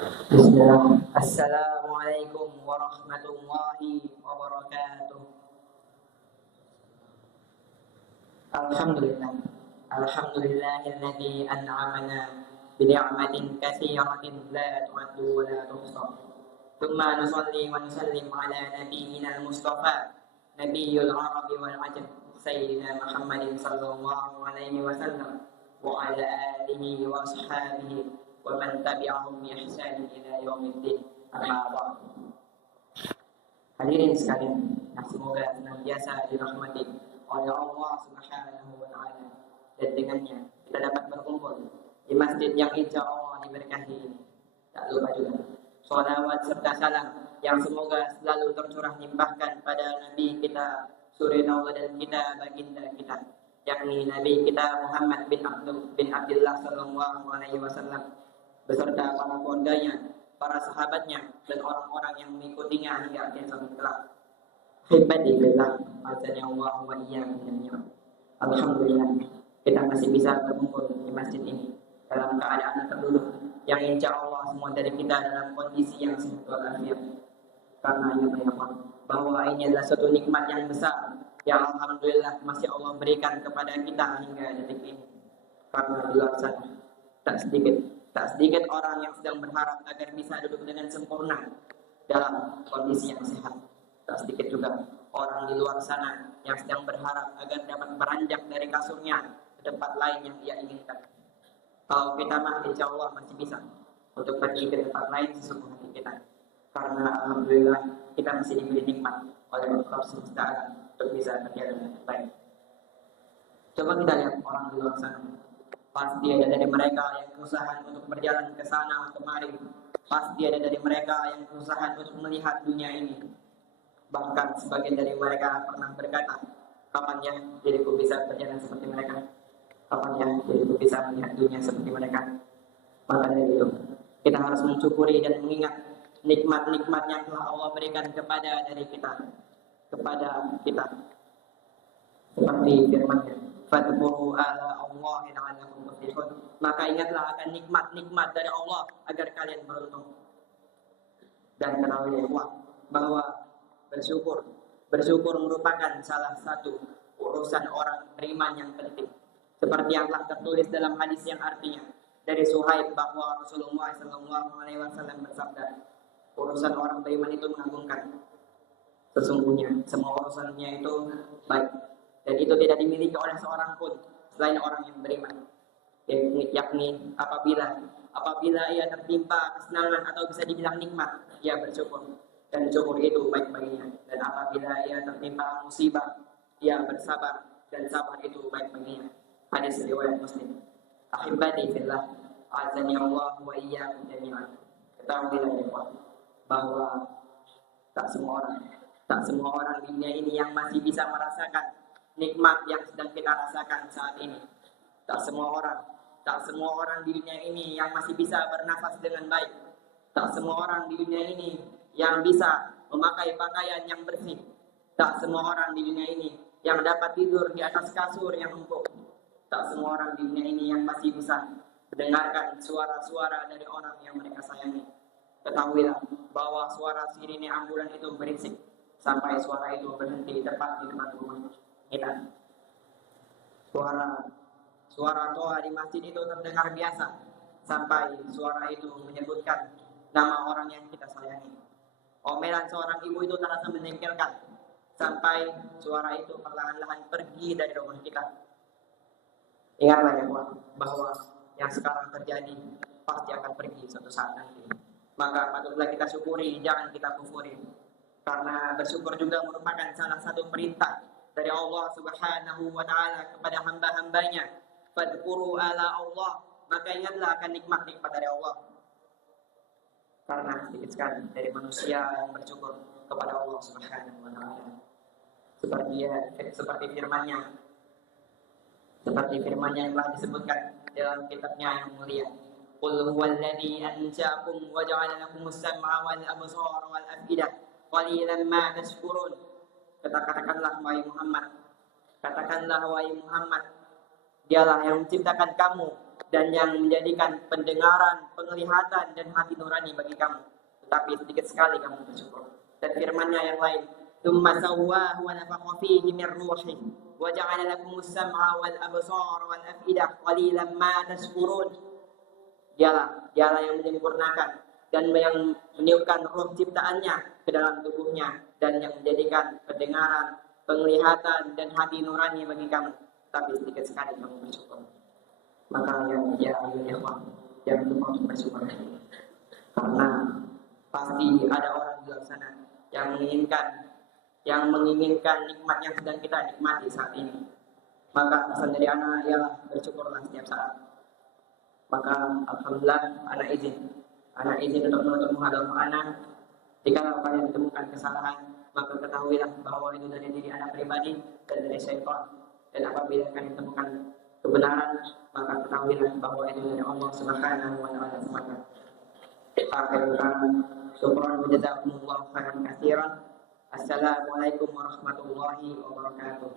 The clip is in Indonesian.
Bismillah. Assalamualaikum warahmatullahi wabarakatuh. Alhamdulillah. Alhamdulillahilladzi an'amana bi ni'matin katsiratin la tu'addu wa la tuhsa. Tsumma nusalli wa nusallim ala nabiyyina al-mustafa nabiyyul arabi wal ajam sayyidina Muhammadin sallallahu alaihi wasallam wa ala alihi wa ashabihi wa man tabi'ahum bi ihsanin ila yaumiddin. Amma ba'd. Hadirin sekalian, yang semoga senantiasa dirahmati oleh Allah Subhanahu wa taala, dan dengannya kita dapat berkumpul di masjid yang insya Allah diberkahi ini. Tak lupa juga sholawat serta salam yang semoga selalu tercurah limpahkan pada Nabi kita, suri Allah dan kita, baginda kita, yakni Nabi kita Muhammad bin Abdullah sallallahu alaihi wasallam, beserta para keluarganya, para sahabatnya, dan orang-orang yang mengikutinya hingga akhir zaman kelak. Hibadi billah, azani Allah wa iyyakum jami'an. Alhamdulillah, kita masih bisa berkumpul di masjid ini dalam keadaan terduduk, yang insya Allah semua dari kita dalam kondisi yang sehat walafiat. Karena ingat bahwa ini adalah suatu nikmat yang besar yang alhamdulillah masih Allah berikan kepada kita hingga detik ini. Karena di luar sana tak sedikit orang yang sedang berharap agar bisa duduk dengan sempurna dalam kondisi yang sehat. Tak sedikit juga orang di luar sana yang sedang berharap agar dapat beranjak dari kasurnya ke tempat lain yang ia inginkan. Kalau kita mah insya Allah masih bisa untuk pergi ke tempat lain sesuai hati kita. Karena alhamdulillah kita masih diberi nikmat oleh Allah semesta untuk bisa berjalan dengan baik. Coba kita lihat orang di luar sana. Pasti ada dari mereka yang kesusahan untuk berjalan ke sana kemari. Pasti ada dari mereka yang kesusahan untuk melihat dunia ini. Bahkan sebagian dari mereka pernah berkata, kapan ya diriku bisa berjalan seperti mereka? Kapan ya diriku bisa melihat dunia seperti mereka? Maka dari itu, kita harus mensyukuri dan mengingat nikmat-nikmat yang telah Allah berikan kepada kita. Seperti firman-Nya, "Fadhkuru ala Allahi la'allakum tuflihun." Maka ingatlah akan nikmat-nikmat dari Allah agar kalian beruntung. Dan ketahui bahwa bersyukur merupakan salah satu urusan orang beriman yang penting. Seperti yang telah tertulis dalam hadis yang artinya dari Suhaib bahwa Rasulullah SAW bersabda, urusan orang beriman itu mengagumkan. Sesungguhnya semua urusannya itu baik, dan itu tidak dimiliki oleh seorang pun selain orang yang beriman. Yakni apabila ia tertimpa kesenangan atau bisa dibilang nikmat, ia bersyukur, dan syukur itu baik baginya. Dan apabila ia tertimpa musibah, ia bersabar, dan sabar itu baik baginya. Hadis riwayat Muslim. Ahibati fillah, azani Allah wa iyyakum jami'an. Ketahuilah ya bahwa tak semua orang di dunia ini yang masih bisa merasakan nikmat yang sedang kita rasakan saat ini. Tak semua orang di dunia ini yang masih bisa bernafas dengan baik. Tak semua orang di dunia ini yang bisa memakai pakaian yang bersih. Tak semua orang di dunia ini yang dapat tidur di atas kasur yang empuk. Tak semua orang di dunia ini yang masih bisa mendengarkan suara-suara dari orang yang mereka sayangi. Ketahuilah bahwa suara sirine ambulan itu berisik sampai suara itu berhenti tepat di depan rumah kita. Suara toa di masjid itu terdengar biasa sampai suara itu menyebutkan nama orang yang kita sayangi. Omelan seorang ibu itu terasa menengkelkan sampai suara itu perlahan-lahan pergi dari rumah kita. Ingatlah ya bahwa yang sekarang terjadi pasti akan pergi suatu saat nanti. Maka patutlah kita syukuri, jangan kita kufuri. Karena bersyukur juga merupakan salah satu perintah dari Allah Subhanahu wa taala kepada hamba-hambanya. Fadhkuru ala Allah, maka ingatlah akan nikmat-nikmat dari Allah. Karena sedikit sekali dari manusia yang bersyukur kepada Allah Subhanahu wa taala. Seperti firman-Nya yang telah disebutkan dalam kitabnya yang mulia. Qul huwallazi ansha'akum wa ja'ala lakumus sam'a wal absara wal afidah qalilan ma tashkurun. Katakanlah wahai Muhammad, dialah yang menciptakan kamu dan yang menjadikan pendengaran, penglihatan dan hati nurani bagi kamu. Tetapi sedikit sekali kamu bersyukur. Dan firman-Nya yang lain, "Tsumma sawwahu wa nafakha fihi min ruhihi wa ja'ala lakumus sam'a wal absara wal afidah qalilan ma tashkurun." Dialah yang menyempurnakan dan yang meniupkan roh ciptaannya ke dalam tubuhnya dan yang menjadikan pendengaran, penglihatan dan hati nurani bagi kamu. Tapi sedikit sekali kamu bersyukur. Maka jangan lupa untuk bersyukur. Karena pasti ada orang di luar sana yang menginginkan nikmat yang sedang kita nikmati saat ini. Maka pesan dari anak ialah bersyukurlah setiap saat. Maka alhamdulillah anak izin untuk menutup muhadharah anak. Jika kalian ditemukan kesalahan, maka ketahuilah bahwa itu dari diri anak pribadi dan dari syaitan. Dan apabila kalian temukan kebenaran, maka ketahuilah bahwa itu dari Allah Subhanahu wa taala semata. Akhirul kalam, syukran wa jazakumullahu khairan katsiran. Assalamualaikum warahmatullahi wabarakatuh.